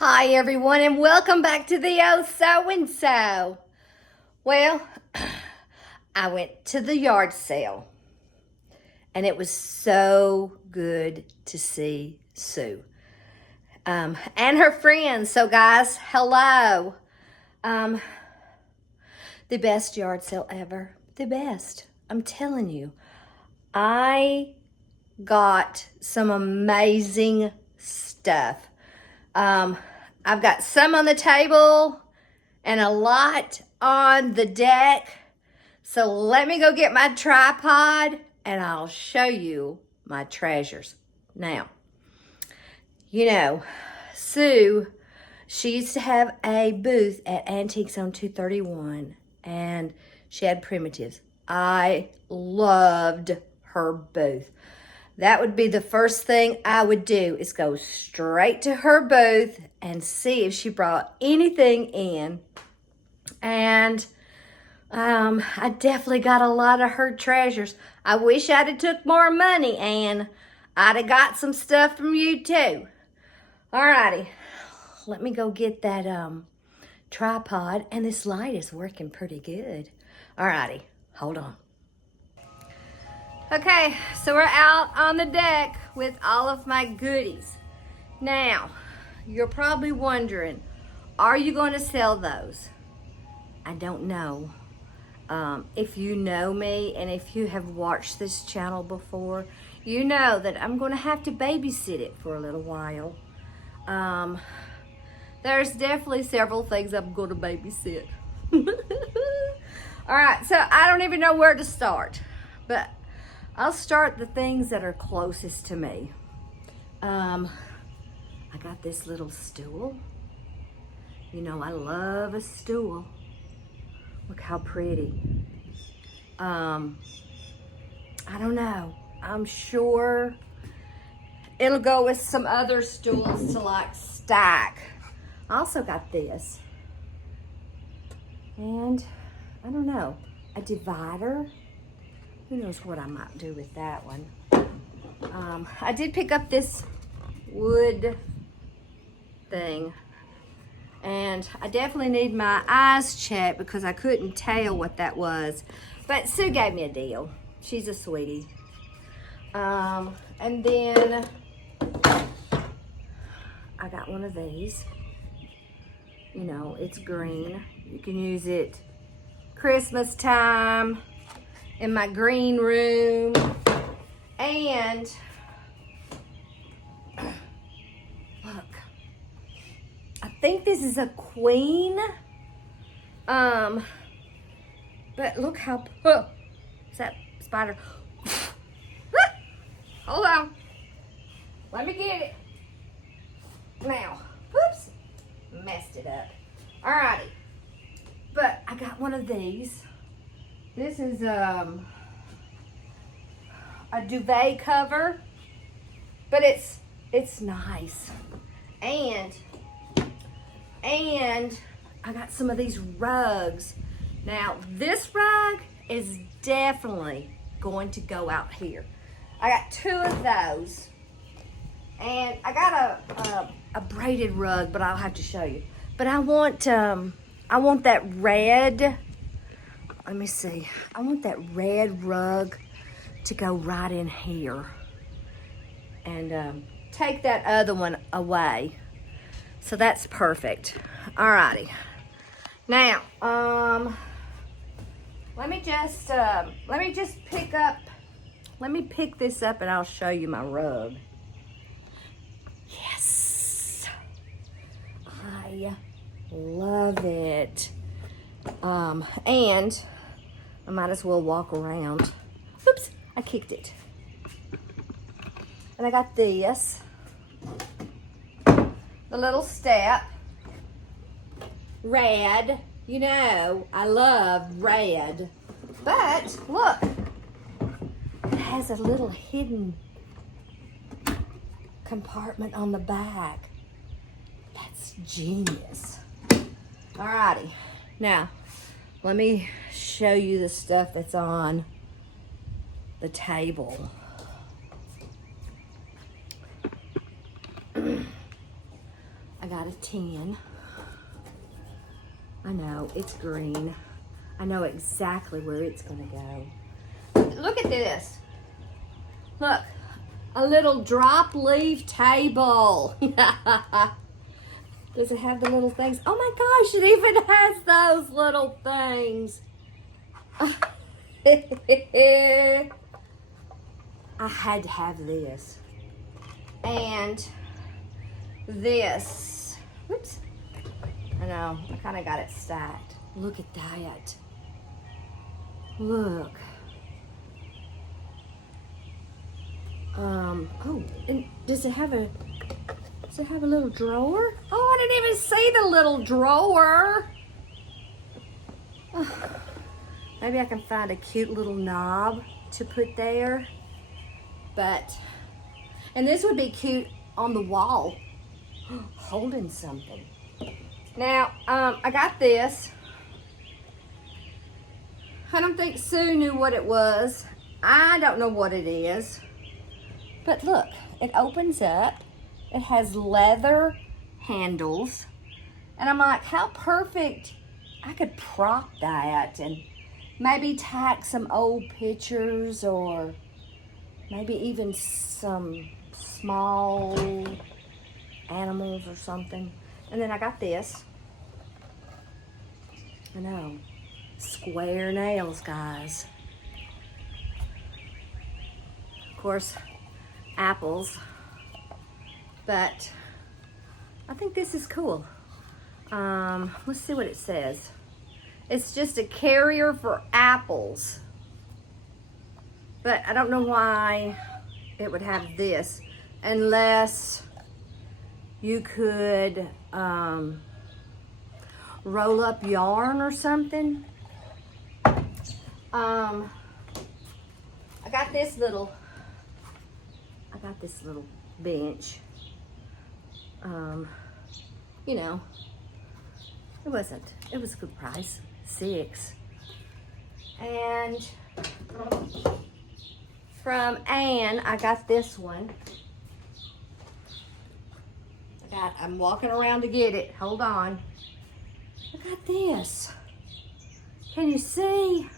Hi everyone and welcome back to the Oh So and So. Well, I went to the yard sale and it was so good to see Sue and her friends. So guys, hello. Um, the best yard sale ever. The best. I'm telling you. I got some amazing stuff. I've got some on the table and a lot on the deck. So let me go get my tripod and I'll show you my treasures. Now, you know, Sue, she used to have a booth at Antiques on 231 and she had primitives. I loved her booth. That would be the first thing I would do is go straight to her booth and see if she brought anything in. And I definitely got a lot of her treasures. I wish I'd have took more money, and I'd have got some stuff from you too. Alrighty, let me go get that tripod, and this light is working pretty good. Alrighty, hold on. Okay, so we're out on the deck with all of my goodies. Now, you're probably wondering, are you going to sell those? I don't know. If you know me and if you have watched this channel before, you know that I'm going to have to babysit it for a little while. There's definitely several things I'm going to babysit. All right, so I don't even know where to start, but I'll start the things that are closest to me. I got this little stool. You know, I love a stool. Look how pretty. I don't know. I'm sure it'll go with some other stools to like stack. I also got this. And I don't know, a divider. Who knows what I might do with that one. I did pick up this wood thing. And I definitely need my eyes checked because I couldn't tell what that was. But Sue gave me a deal. She's a sweetie. And then I got one of these. You know, it's green. You can use it Christmas time in my green room. And look. I think this is a queen. But look how, is that spider? Hold on. Let me get it. Now, whoops, messed it up. Alrighty. But I got one of these. This is a duvet cover, but it's nice. And I got some of these rugs. Now, this rug is definitely going to go out here. I got two of those. And I got a braided rug, but I'll have to show you. But I want that red, let me see. I want that red rug to go right in here. And take that other one away. So that's perfect. Alrighty. Now, let me pick this up and I'll show you my rug. Yes. I love it. And I might as well walk around. Oops, I kicked it. And I got this. The little step, red, you know, I love red, but look, it has a little hidden compartment on the back. That's genius. Alrighty, now let me show you the stuff that's on the table. I got a 10. I know, it's green. I know exactly where it's gonna go. Look at this. Look, a little drop leaf table. Does it have the little things? Oh my gosh, it even has those little things. I had to have this. And this. Whoops. I know, I kind of got it stacked. Look at that. Look. Oh, and does it have a little drawer? Oh, I didn't even see the little drawer. Oh, maybe I can find a cute little knob to put there. And this would be cute on the wall, holding something. Now, I got this. I don't think Sue knew what it was. I don't know what it is. But look, it opens up. It has leather handles. And I'm like, how perfect. I could prop that and maybe tack some old pictures or maybe even some small animals or something. And then I got this. I know, square nails, guys. Of course, apples, but I think this is cool. Let's see what it says. It's just a carrier for apples, but I don't know why it would have this unless you could roll up yarn or something. I got this little bench. You know, it was a good price, 6. And from Anne, I got this one. I'm walking around to get it. Hold on. I got this. Can you see?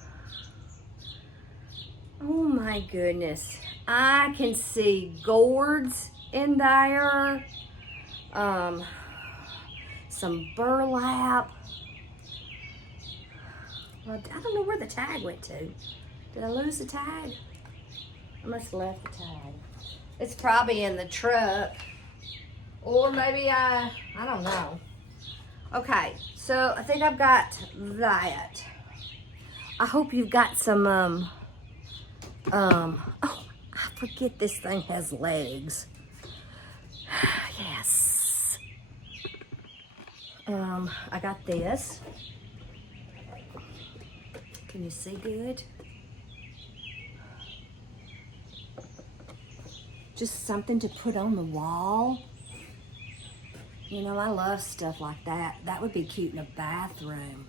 Oh my goodness. I can see gourds in there. Some burlap. Well, I don't know where the tag went to. Did I lose the tag? I must have left the tag. It's probably in the truck. Or maybe I don't know. Okay, so I think I've got that. I hope you've got some, oh, I forget this thing has legs. Yes. I got this. Can you see good? Just something to put on the wall. You know, I love stuff like that. That would be cute in a bathroom.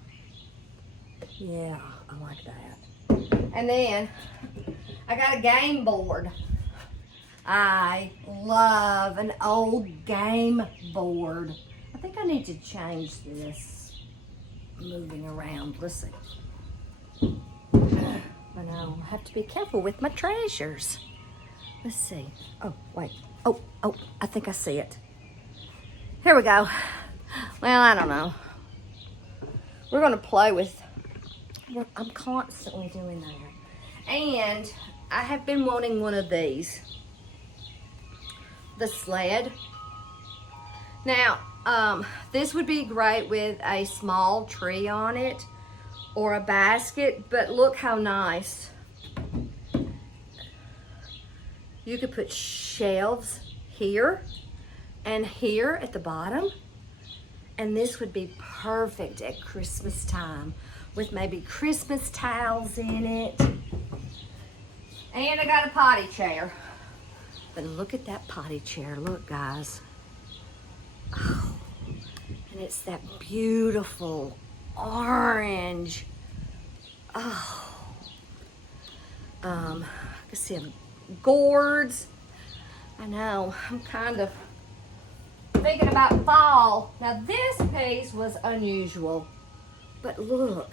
Yeah, I like that. And then I got a game board. I love an old game board. I think I need to change this. Moving around. Let's see. I know, I have to be careful with my treasures. Let's see. Oh, wait. Oh, I think I see it. Here we go. Well, I don't know. We're gonna play with what I'm constantly doing there. And I have been wanting one of these. The sled. Now, this would be great with a small tree on it or a basket, but look how nice. You could put shelves here and here at the bottom, and this would be perfect at Christmas time with maybe Christmas towels in it. And I got a potty chair. But look at that potty chair. Look, guys. Oh, and it's that beautiful orange. Oh. I can see gourds. I know, I'm kind of thinking about fall. Now this piece was unusual, but look.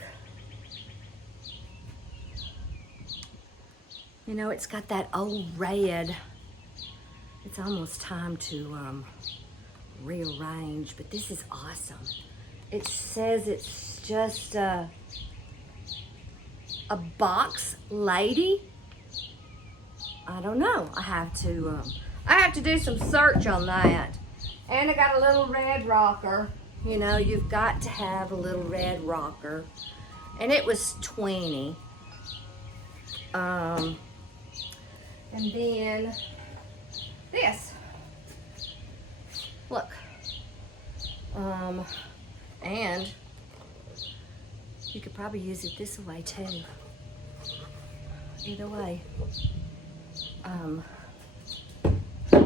You know, it's got that old red. It's almost time to rearrange, but this is awesome. It says it's just a box lady. I don't know. I have to do some search on that. And I got a little red rocker. You know, you've got to have a little red rocker. And it was 20. And then this. Look. And you could probably use it this way too. Either way.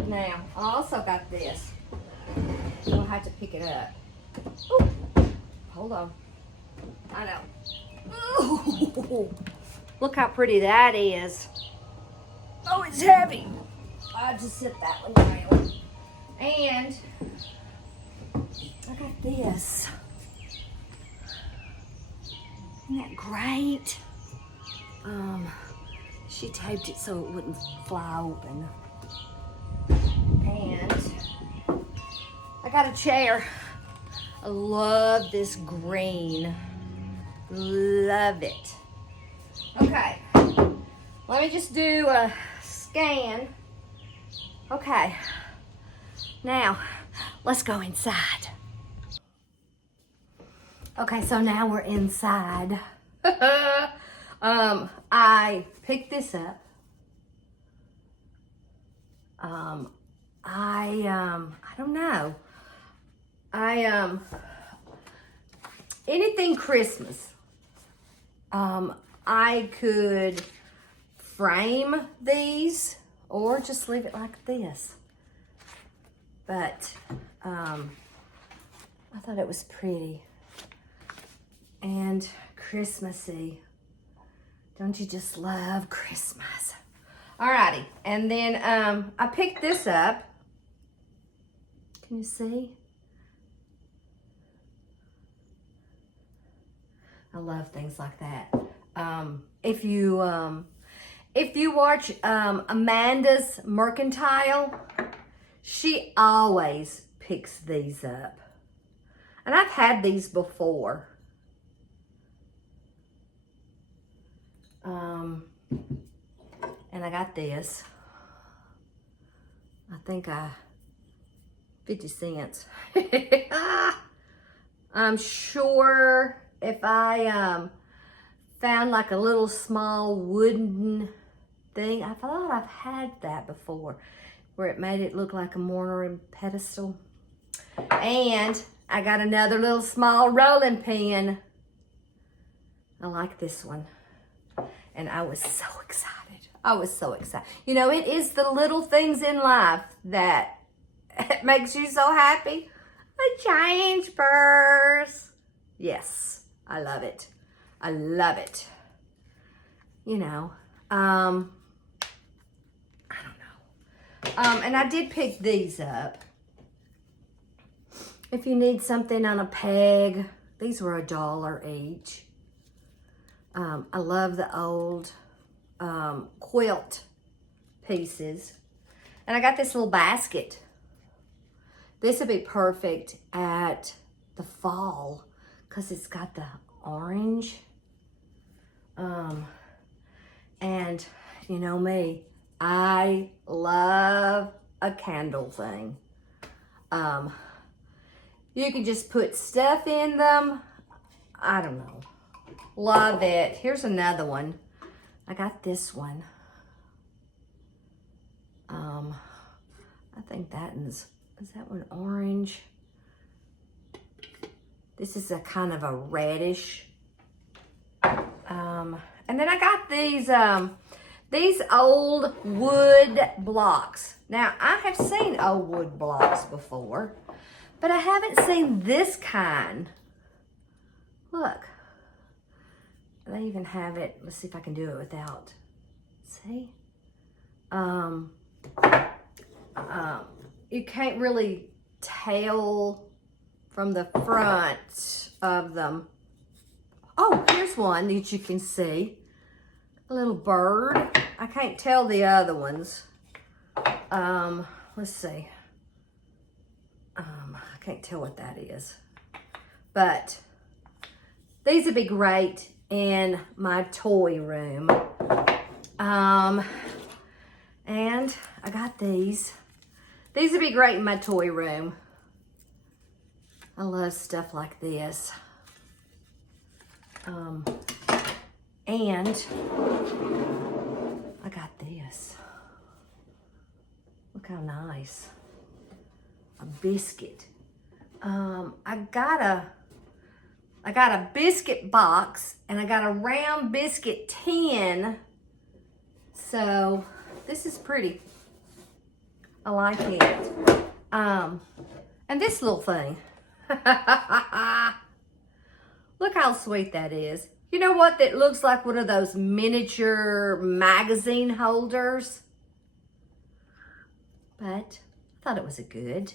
Now, I also got this. You'll have to pick it up. Ooh, hold on. I know. Ooh, look how pretty that is. Oh, it's heavy. I'll just set that one down. And I got this. Isn't that great? She taped it so it wouldn't fly open. And I got a chair. I love this green. Love it. Okay. Let me just do a scan. Okay. Now, let's go inside. Okay, so now we're inside. I picked this up. I don't know. Anything Christmas. I could frame these or just leave it like this. But, I thought it was pretty and Christmassy. Don't you just love Christmas? Alrighty, and then I picked this up. Can you see? I love things like that. If you watch Amanda's Mercantile, she always picks these up. And I've had these before. And I got this. I think 50 cents. I'm sure if I found like a little small wooden thing, I thought I've had that before, where it made it look like a mortar pedestal. And I got another little small rolling pin. I like this one. And I was so excited. I was so excited. You know, it is the little things in life that makes you so happy. A change purse. Yes, I love it. I love it. You know, I don't know. And I did pick these up. If you need something on a peg, these were $1 each. I love the old quilt pieces. And I got this little basket. This would be perfect at the fall because it's got the orange. And you know me, I love a candle thing. You can just put stuff in them. I don't know. Love it. Here's another one. I got this one. I think that is that one orange? This is a kind of a reddish. And then I got these old wood blocks. Now, I have seen old wood blocks before, but I haven't seen this kind. Look. They even have it. Let's see if I can do it without. See? You can't really tell from the front of them. Oh, here's one that you can see. A little bird. I can't tell the other ones. Let's see. I can't tell what that is. But these would be great in my toy room. And I got these. These would be great in my toy room. I love stuff like this. And I got this. Look how nice. A biscuit. I got a biscuit box and I got a round biscuit tin. So this is pretty. I like it. And this little thing. Look how sweet that is. You know what? That looks like one of those miniature magazine holders. But I thought it was a good.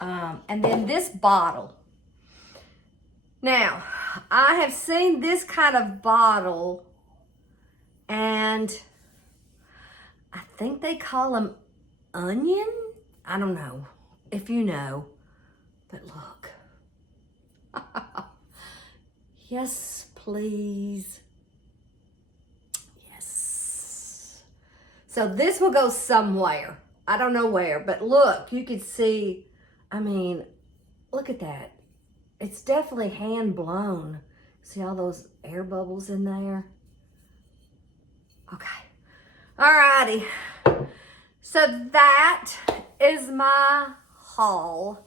And then this bottle. Now, I have seen this kind of bottle, and I think they call them onion. I don't know if you know, but look. Yes, please. Yes. So this will go somewhere. I don't know where, but look, you can see, I mean, look at that. It's definitely hand blown. See all those air bubbles in there? Okay. Alrighty. So that is my haul.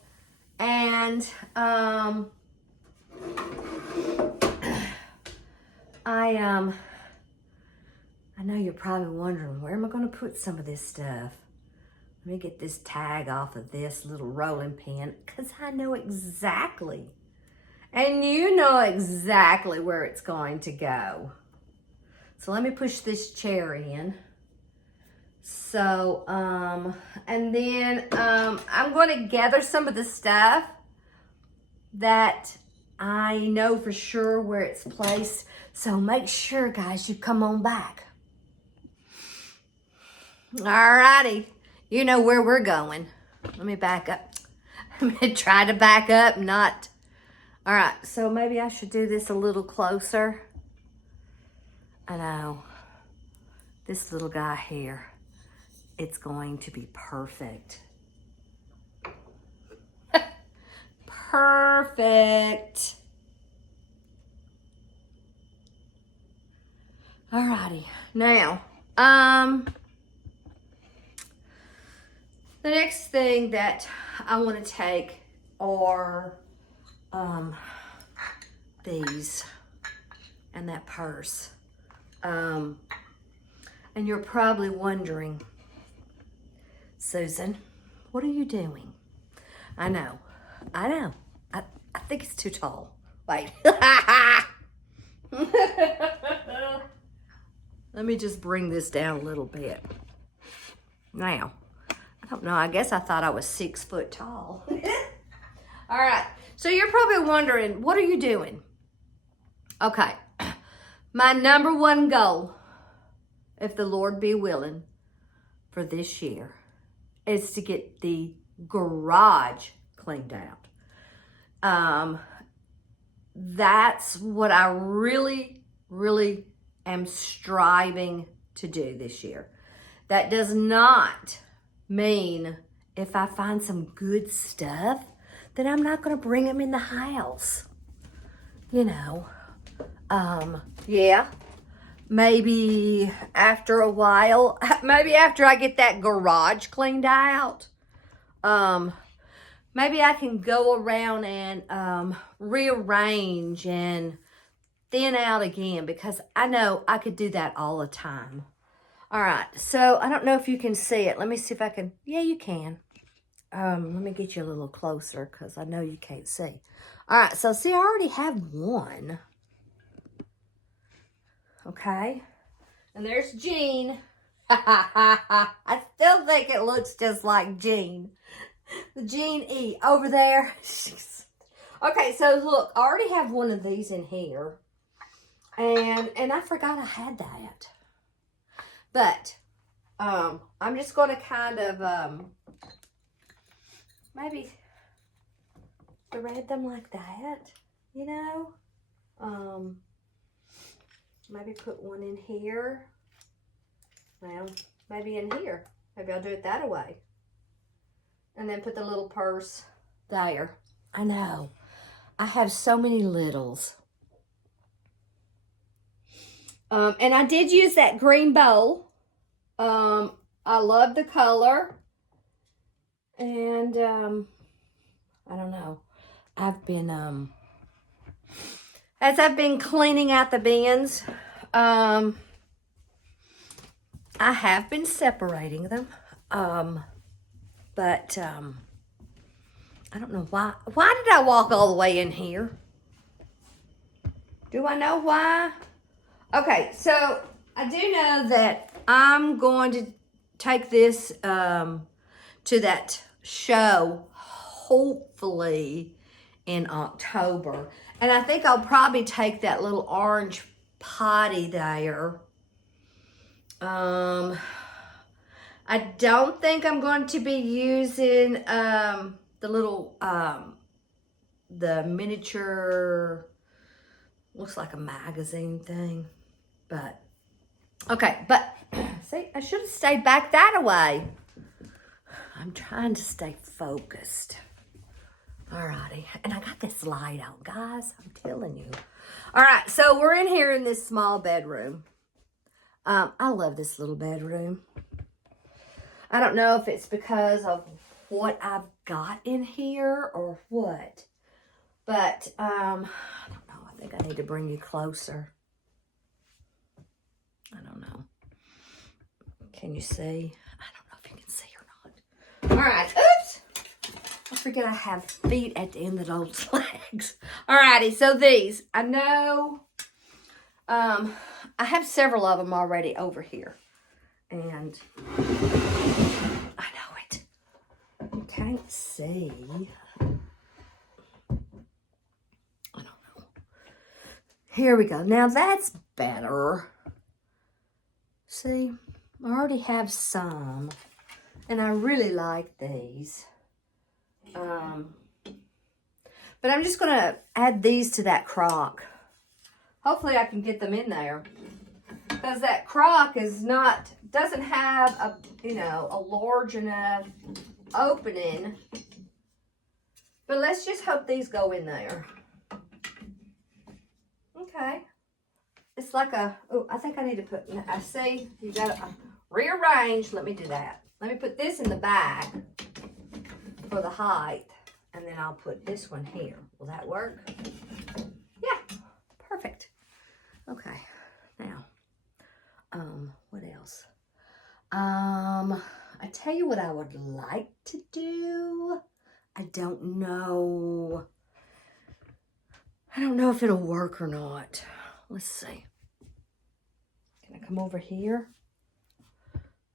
And I know you're probably wondering, where am I going to put some of this stuff? Let me get this tag off of this little rolling pin, because I know exactly, and you know exactly where it's going to go. So let me push this chair in. So, and then I'm going to gather some of the stuff that I know for sure where it's placed. So make sure, guys, you come on back. Alrighty. You know where we're going. Let me back up. I'm going to try to back up, not. All right, so maybe I should do this a little closer. I know. This little guy here, it's going to be perfect. Perfect. Alrighty, now, the next thing that I want to take are these and that purse. And you're probably wondering, Susan, what are you doing? I know. I think it's too tall. Wait. Let me just bring this down a little bit. Now, I don't know. I guess I thought I was 6 foot tall. All right. So you're probably wondering, what are you doing? Okay. My number one goal, if the Lord be willing, for this year is to get the garage cleaned out. That's what I really, really am striving to do this year. That does not mean if I find some good stuff, then I'm not going to bring them in the house. You know, yeah, maybe after a while, maybe after I get that garage cleaned out, maybe I can go around and rearrange and thin out again, because I know I could do that all the time. All right, so I don't know if you can see it. Let me see if I can. Yeah, you can. Let me get you a little closer, because I know you can't see. All right, so see, I already have one. Okay, and there's Jean. I still think it looks just like Jean. The Jean E over there. Okay, so look, I already have one of these in here. And I forgot I had that. But I'm just going to kind of maybe thread them like that, you know. Maybe put one in here. Well, maybe in here. Maybe I'll do it that way. And then put the little purse there. I know. I have so many littles. And I did use that green bowl. I love the color. And I don't know. I've been as I've been cleaning out the bins, I have been separating them. But I don't know why. Why did I walk all the way in here? Do I know why? Okay, so I do know that I'm going to take this to that show, hopefully in October. And I think I'll probably take that little orange potty there. I don't think I'm going to be using the little, the miniature, looks like a magazine thing. But, okay, but, see, I should have stayed back that way. I'm trying to stay focused. Alrighty, and I got this light out, guys, I'm telling you. Alright, so we're in here in this small bedroom. I love this little bedroom. I don't know if it's because of what I've got in here or what. But, I don't know. I think I need to bring you closer. I don't know. Can you see? I don't know if you can see or not. All right. Oops. I forget I have feet at the end of those legs. All righty. So these, I know, I have several of them already over here. And I know it. You can't see. I don't know. Here we go. Now that's better. See, I already have some, and I really like these. But I'm just going to add these to that crock. Hopefully I can get them in there. Because that crock is not, doesn't have a, you know, a large enough opening. But let's just hope these go in there. Okay. It's like a, oh, I think I need to put, I see you got to rearrange. Let me do that. Let me put this in the bag for the height. And then I'll put this one here. Will that work? Yeah, perfect. Okay, now, what else? I tell you what I would like to do. I don't know. I don't know if it'll work or not. Let's see. Can I come over here?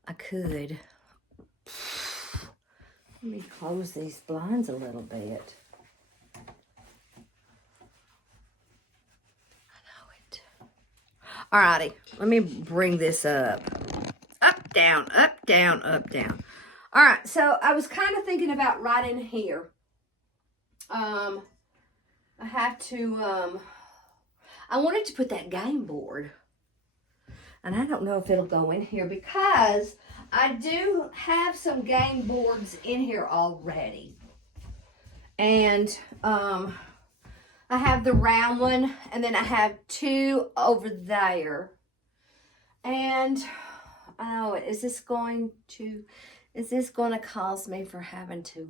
I could. Let me close these blinds a little bit. I know it. Alrighty, let me bring this up. Up, down, up, down, up, down. Alright, so I was kind of thinking about right in here. I have to, I wanted to put that game board. And I don't know if it'll go in here because I do have some game boards in here already. And I have the round one and then I have two over there. And oh, is this going to cause me for having to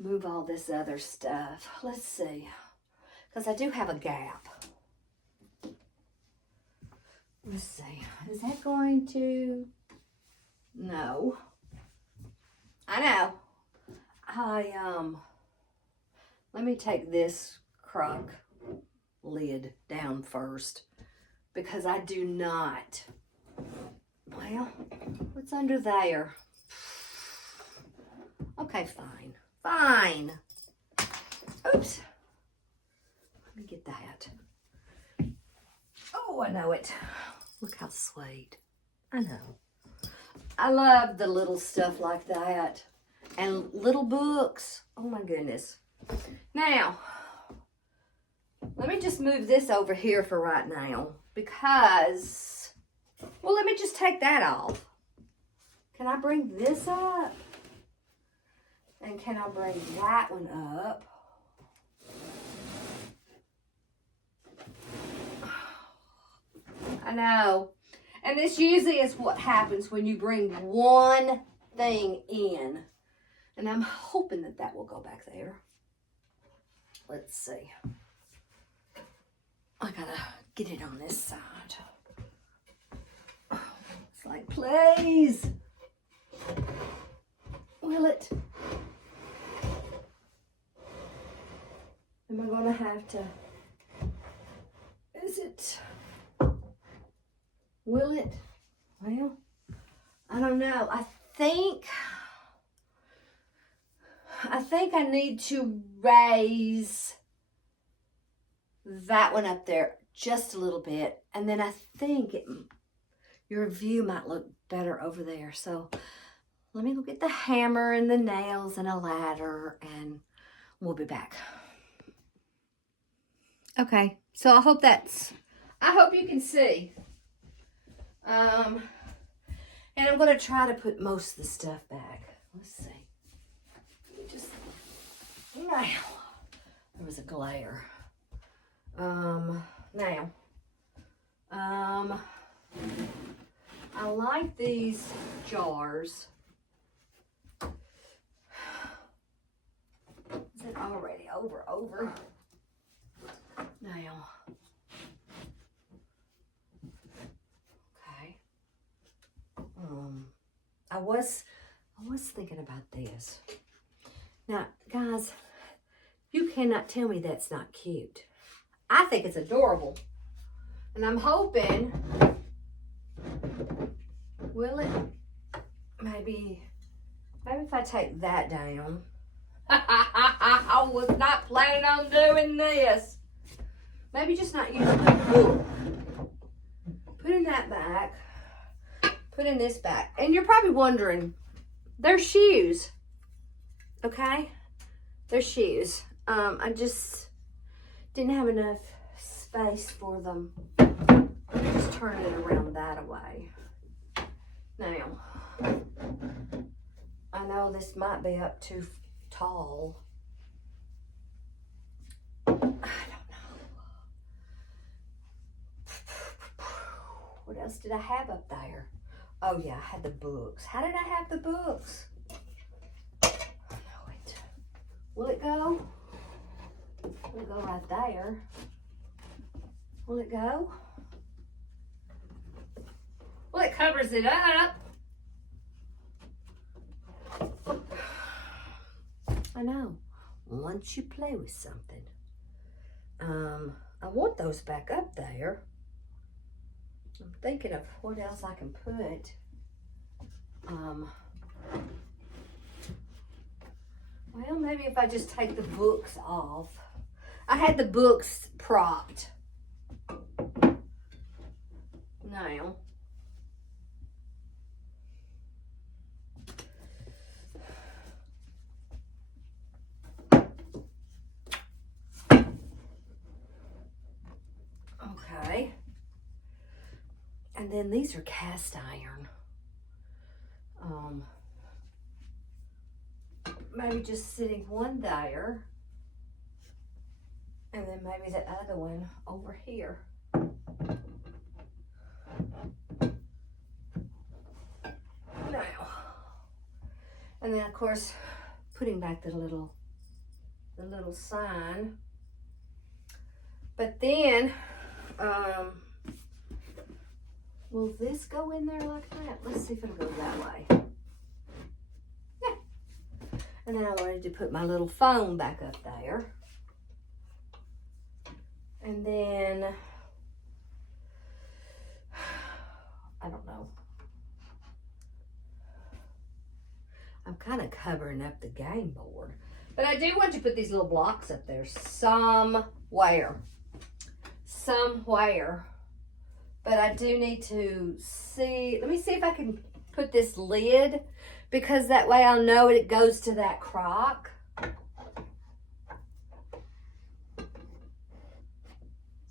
move all this other stuff? Let's see. Because I do have a gap. Let's see. Is that going to? No. I know. Let me take this crock lid down first. Because I do not. Well, what's under there? Okay, fine. Fine. Oops. Let me get that. Oh, I know it. Look how sweet. I know. I love the little stuff like that. And little books. Oh my goodness. Now, let me just move this over here for right now. Because, well, let me just take that off. Can I bring this up? And can I bring that one up? I know. And this usually is what happens when you bring one thing in. And I'm hoping that that will go back there. Let's see. I gotta get it on this side. It's like, please. Will it? Am I gonna have to? Is it? Will it? Well, I don't know. I think I need to raise that one up there just a little bit. And then I think your view might look better over there. So let me go get the hammer and the nails and a ladder and we'll be back. Okay, so I hope you can see. And I'm going to try to put most of the stuff back. Let's see. Now, there was a glare. Now, I like these jars. Is it already over? Now, okay. I was thinking about this. Now, guys, you cannot tell me that's not cute. I think it's adorable. And I'm hoping, will it? Maybe if I take that down. I was not planning on doing this. Maybe just not using the book. Putting that back. Putting this back. And you're probably wondering, they're shoes. Okay? They're shoes. I just didn't have enough space for them. Let me just turn it around that way. Now, I know this might be up too tall. I don't know. What else did I have up there? Oh yeah, I had the books. How did I have the books? I know it. Will it go? Will it go right there? Will it go? Well, it covers it up. I know. Once you play with something. I want those back up there. I'm thinking of what else I can put. Well, maybe if I just take the books off. I had the books propped. Now. Okay. And then these are cast iron. Maybe just sitting one there. And then maybe the other one over here. Now. And then of course, putting back the little sign. But then, will this go in there like that? Let's see if it'll go that way. Yeah. And then I wanted to put my little phone back up there. And then, I don't know. I'm kind of covering up the game board. But I do want to put these little blocks up there somewhere. Somewhere. But I do need to see, let me see if I can put this lid, because that way I'll know it goes to that crock.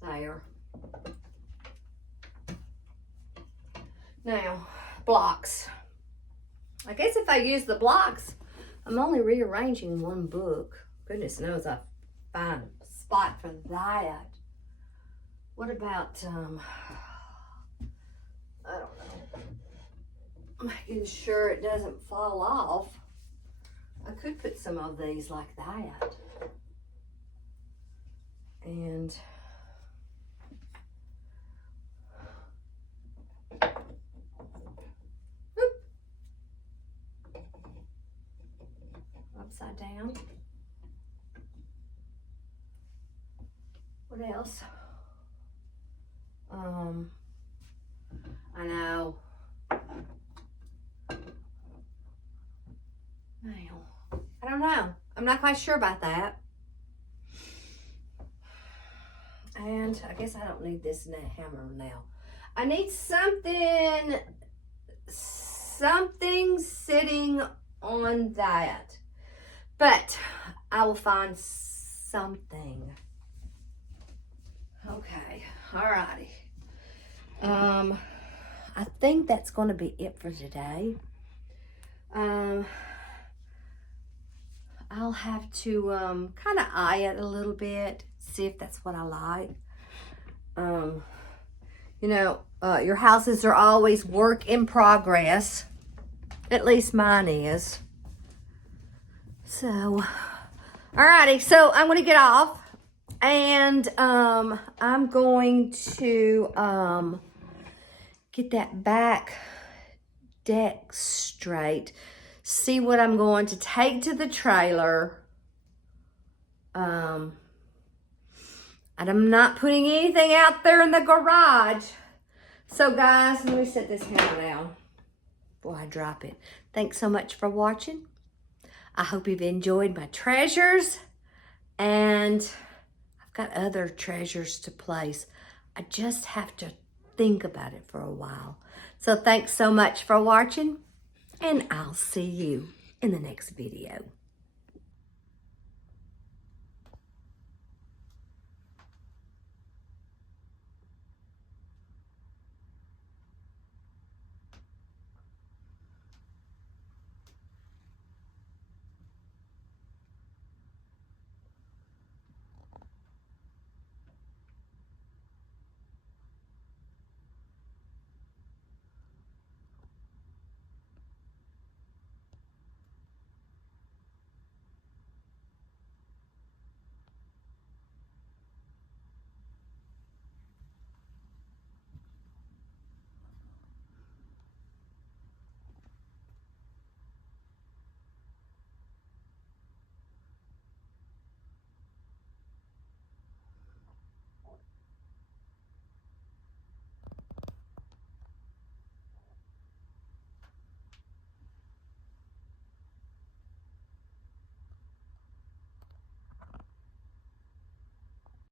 There. Now, blocks. I guess if I use the blocks, I'm only rearranging one book. Goodness knows I'll find a spot for that. What about, I don't know, making sure it doesn't fall off. I could put some of these like that. And upside down. What else? I know. Now, I don't know. I'm not quite sure about that. And I guess I don't need this hammer now. I need something sitting on that. But I will find something. Okay, alrighty. I think that's going to be it for today. I'll have to kind of eye it a little bit, see if that's what I like. You know, your houses are always work in progress. At least mine is. So, alrighty, so I'm going to get off. And I'm going to get that back deck straight. See what I'm going to take to the trailer. And I'm not putting anything out there in the garage. So guys, let me set this hammer down before I drop it. Thanks so much for watching. I hope you've enjoyed my treasures. And I've got other treasures to place. I just have to think about it for a while. So thanks so much for watching. And I'll see you in the next video.